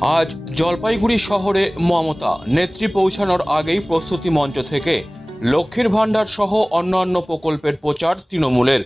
আজ জলপাইগুড়ি শহরে মমতা নেত্রী পৌঁছানোর আগেই প্রস্তুতি মঞ্চ থেকে লক্ষ্মীর ভাণ্ডার সহ অন্যান্য প্রকল্পের প্রচার তৃণমূলের।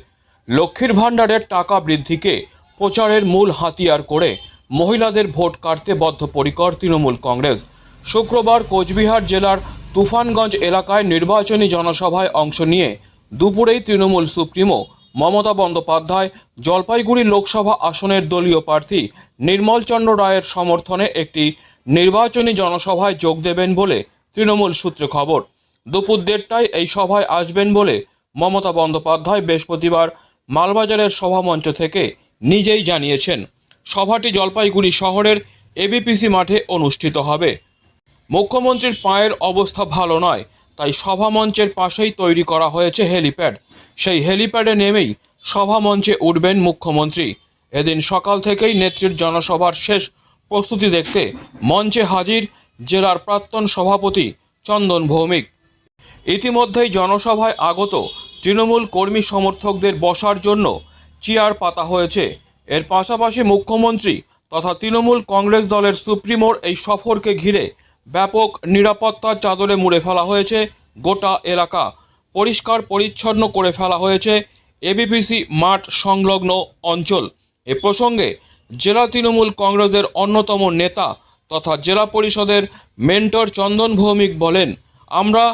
লক্ষ্মীর ভাণ্ডারের টাকা বৃদ্ধিকে প্রচারের মূল হাতিয়ার করে মহিলাদের ভোট কাটতে বদ্ধপরিকর তৃণমূল কংগ্রেস। শুক্রবার কোচবিহার জেলার তুফানগঞ্জ এলাকায় নির্বাচনী জনসভায় অংশ নিয়ে দুপুরেই তৃণমূল সুপ্রিমো মমতা বন্দ্যোপাধ্যায় জলপাইগুড়ি লোকসভা আসনের দলীয় প্রার্থী নির্মলচন্দ্র রায়ের সমর্থনে একটি নির্বাচনী জনসভায় যোগ দেবেন বলে তৃণমূল সূত্রে খবর। দুপুর দেড়টায় এই সভায় আসবেন বলে মমতা বন্দ্যোপাধ্যায় বৃহস্পতিবার মালবাজারের সভামঞ্চ থেকে নিজেই জানিয়েছেন। সভাটি জলপাইগুড়ি শহরের এবিপিসি মাঠে অনুষ্ঠিত হবে। মুখ্যমন্ত্রীর পায়ের অবস্থা ভালো নয় তাই সভামঞ্চের পাশেই তৈরি করা হয়েছে হেলিপ্যাড। সেই হেলিপ্যাডে নেমেই সভামঞ্চে উঠবেন মুখ্যমন্ত্রী। এদিন সকাল থেকেই নেত্রীর জনসভার শেষ প্রস্তুতি দেখতে মঞ্চে হাজির জেলার প্রাক্তন সভাপতি চন্দন ভৌমিক। ইতিমধ্যেই জনসভায় আগত তৃণমূল কর্মী সমর্থকদের বসার জন্য চেয়ার পাতা হয়েছে। এর পাশাপাশি মুখ্যমন্ত্রী তথা তৃণমূল কংগ্রেস দলের সুপ্রিমোর এই সফরকে ঘিরে ব্যাপক নিরাপত্তার চাদরে মুড়ে ফেলা হয়েছে গোটা এলাকা। পরিষ্কার পরিচ্ছন্ন করে ফেলা হয়েছে এবিপিসি মাঠ সংলগ্ন অঞ্চল। এ প্রসঙ্গে জেলা তৃণমূল কংগ্রেসের অন্যতম নেতা তথা জেলা পরিষদের মেন্টর চন্দন ভৌমিক বলেন, আমরা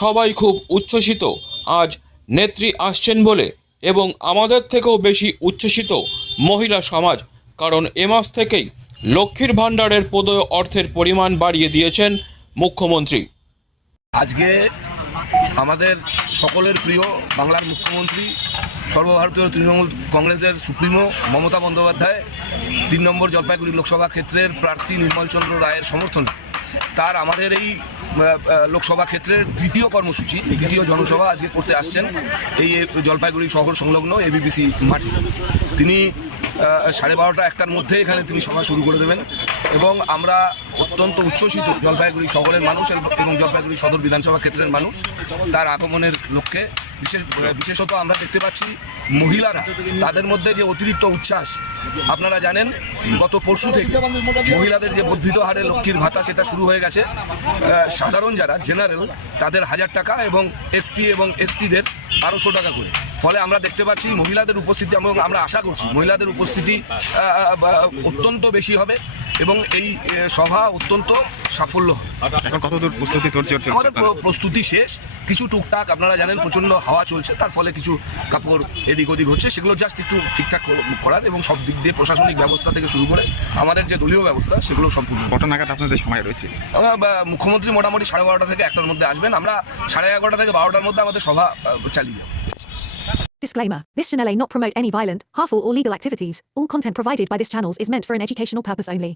সবাই খুব উচ্ছ্বসিত। আজ নেত্রী আসছেন বলে এবং আমাদের থেকেও বেশি উচ্ছ্বসিত মহিলা সমাজ। কারণ এ মাস থেকেই লক্ষ্মীর ভাণ্ডারের প্রদয় অর্থের পরিমাণ বাড়িয়ে দিয়েছেন মুখ্যমন্ত্রী। আজকে আমাদের সকলের প্রিয় বাংলার মুখ্যমন্ত্রী, সর্বভারতীয় তৃণমূল কংগ্রেসের সুপ্রিমো মমতা বন্দ্যোপাধ্যায়, তিন নম্বর জলপাইগুড়ি লোকসভা ক্ষেত্রের প্রার্থী নির্মলচন্দ্র রায়ের সমর্থনে, তার আমাদের এই লোকসভা ক্ষেত্রের তৃতীয় কর্মসূচি তৃতীয় জনসভা আজকে করতে আসছেন এই জলপাইগুড়ি শহর সংলগ্ন এবিবিসি মাঠে। তিনি সাড়ে বারোটা, একটার মধ্যে এখানে তিনি সভা শুরু করে দেবেন। এবং আমরা অত্যন্ত উচ্ছ্বসিত জলপাইগুড়ি শহরের মানুষ এবং জলপাইগুড়ি সদর বিধানসভা ক্ষেত্রের মানুষ, তার আগমনের লক্ষ্যে বিশেষ, বিশেষত আমরা দেখতে পাচ্ছি মহিলারা, তাদের মধ্যে যে অতিরিক্ত উচ্ছ্বাস, আপনারা জানেন, গত পরশু থেকে মহিলাদের যে বর্ধিত হারে লক্ষ্মীর ভাতা, সেটা শুরু হয়ে গেছে। সাধারণ যারা, জেনারেল, তাদের হাজার টাকা এবং এসসি এবং এসটিদের বারোশো টাকা করে। ফলে আমরা দেখতে পাচ্ছি মহিলাদের উপস্থিতি, এবং আমরা আশা করছি মহিলাদের উপস্থিতি অত্যন্ত বেশি হবে। এবং এই সভা অত্যন্ত সাফল্য। এখন কতদূর প্রস্তুতি আমাদের প্রস্তুতি শেষ। কিছু টুকটাক আপনারা জানেন প্রচণ্ড হাওয়া চলছে তার ফলে কিছু কাপড় এদিক ওদিক হচ্ছে। সেগুলো জাস্ট একটু ঠিকঠাক করার এবং সব দিক দিয়ে প্রশাসনিক ব্যবস্থা থেকে শুরু করে আমাদের যে দলীয় ব্যবস্থা সেগুলো সম্পূর্ণ। কত নাগাদ আপনাদের সময় রয়েছে? আমরা, মুখ্যমন্ত্রী মোটামুটি সাড়ে বারোটা থেকে একটার মধ্যে আসবেন। আমরা সাড়ে এগারোটা থেকে বারোটার মধ্যে আমাদের সভা চালিয়ে যাব। Disclaimer This channel may not promote any violent, harmful, or legal activities. All content provided by this channel is meant for an educational purpose only.